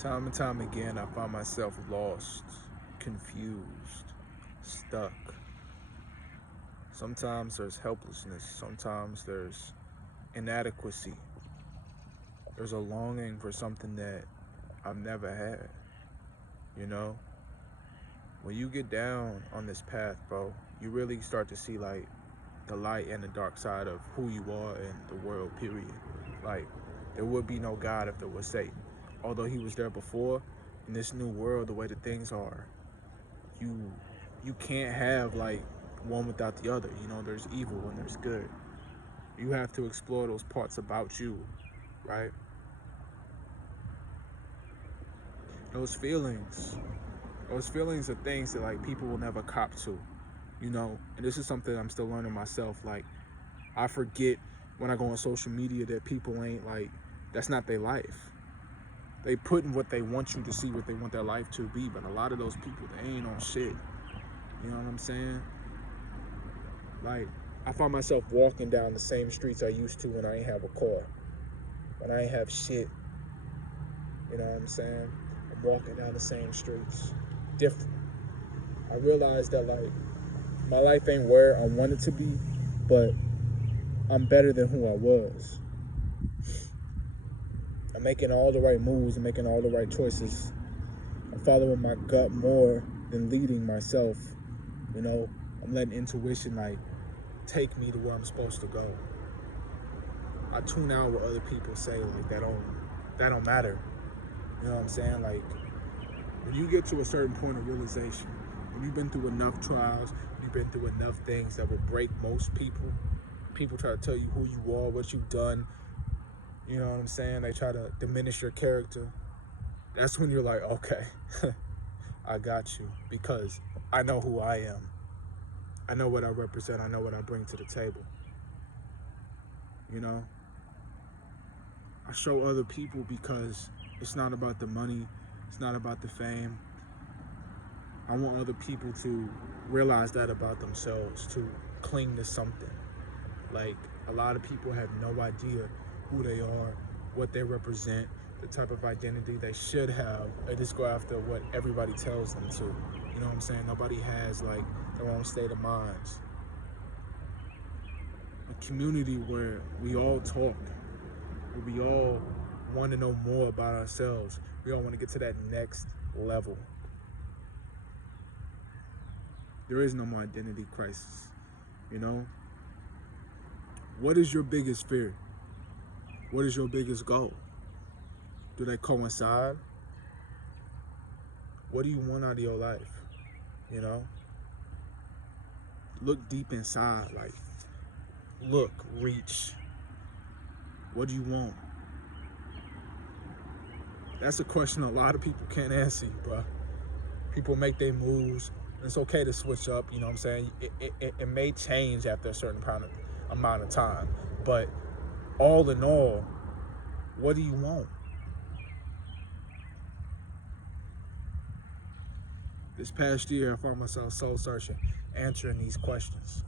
Time and time again, I find myself lost, confused, stuck. Sometimes there's helplessness, sometimes there's inadequacy. There's a longing for something that I've never had. You know, when you get down on this path, bro, you really start to see like the light and the dark side of who you are in the world, period. Like, there would be no God if there was Satan. Although he was there before, in this new world, the way that things are, you you can't have like one without the other. You know, there's evil and there's good. You have to explore those parts about you, right? Those feelings, those feelings are things that like people will never cop to, you know. And this is something I'm still learning myself. Like, I forget when I go on social media that people ain't like, that's not their life. They put in what they want you to see, what they want their life to be, but a lot of those people, they ain't on shit. You know what I'm saying? Like, I find myself walking down the same streets I used to when I ain't have a car, when I ain't have shit. You know what I'm saying? I'm walking down the same streets, different. I realized that like my life ain't where I want it to be, but I'm better than who I was. I'm making all the right moves, I'm making all the right choices. I'm following my gut more than leading myself. You know, I'm letting intuition like take me to where I'm supposed to go. I tune out what other people say, like that don't matter. You know what I'm saying? Like, when you get to a certain point of realization, when you've been through enough trials, you've been through enough things that will break most people. People try to tell you who you are, what you've done. You know what I'm saying? They try to diminish your character. That's when you're like, okay, I got you, because I know who I am. I know what I represent. I know what I bring to the table. You know? I show other people because it's not about the money. It's not about the fame. I want other people to realize that about themselves, to cling to something. Like, a lot of people have no idea who they are, what they represent, the type of identity they should have. They just go after what everybody tells them to. You know what I'm saying? Nobody has like their own state of minds. A community where we all talk, where we all want to know more about ourselves. We all want to get to that next level. There is no more identity crisis, you know? What is your biggest fear? What is your biggest goal? Do they coincide? What do you want out of your life? You know? Look deep inside, like, look, reach. What do you want? That's a question a lot of people can't answer you, bro. People make their moves. It's okay to switch up, you know what I'm saying? It may change after a certain amount of time. But all in all, what do you want? This past year, I found myself soul searching, answering these questions.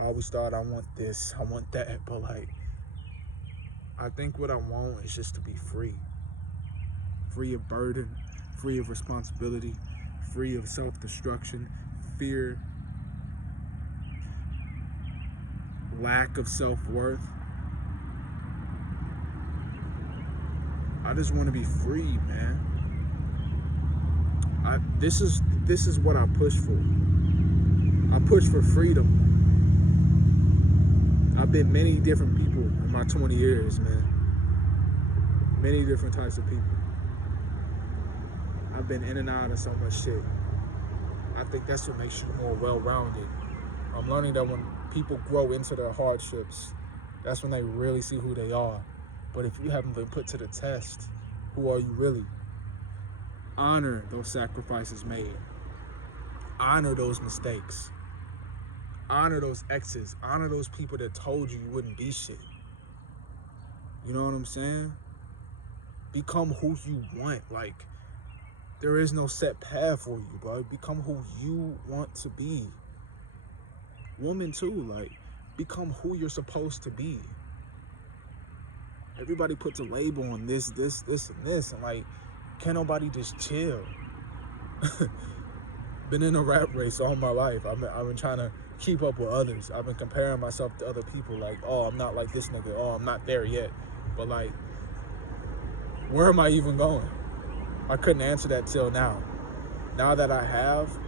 I always thought I want this, I want that, but like, I think what I want is just to be free. Free of burden, free of responsibility, free of self-destruction, fear, lack of self-worth. I just want to be free, man. This is what I push for. I push for freedom. I've been many different people in my 20 years, man. Many different types of people. I've been in and out of so much shit. I think that's what makes you more well-rounded. I'm learning that when people grow into their hardships, that's when they really see who they are. But if you haven't been put to the test, who are you really? Honor those sacrifices made. Honor those mistakes. Honor those exes. Honor those people that told you wouldn't be shit. You know what I'm saying? Become who you want. Like, there is no set path for you, bro. Become who you want to be. Woman too, like, become who you're supposed to be. Everybody puts a label on this, and this. And like, can't nobody just chill? Been in a rat race all my life. I've been trying to keep up with others. I've been comparing myself to other people. Like, oh, I'm not like this nigga. Oh, I'm not there yet. But like, where am I even going? I couldn't answer that till now. Now that I have,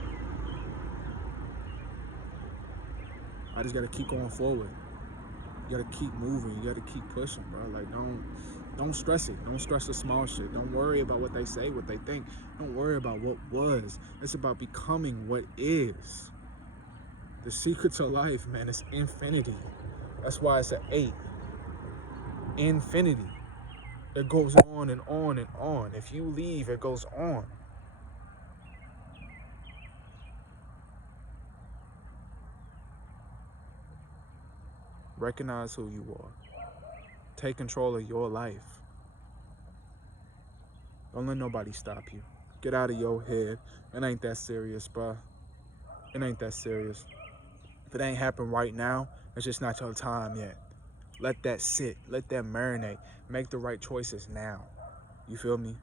I just gotta keep going forward. You gotta keep moving. You gotta keep pushing, bro. Like, don't stress it. Don't stress the small shit. Don't worry about what they say, what they think. Don't worry about what was. It's about becoming what is. The secret to life, man, is infinity. That's why it's an 8. Infinity. It goes on and on and on. If you leave, it goes on. Recognize who you are. Take control of your life. Don't let nobody stop you. Get out of your head. It ain't that serious, bro. It ain't that serious. If it ain't happened right now, it's just not your time yet. Let that sit. Let that marinate. Make the right choices now. You feel me?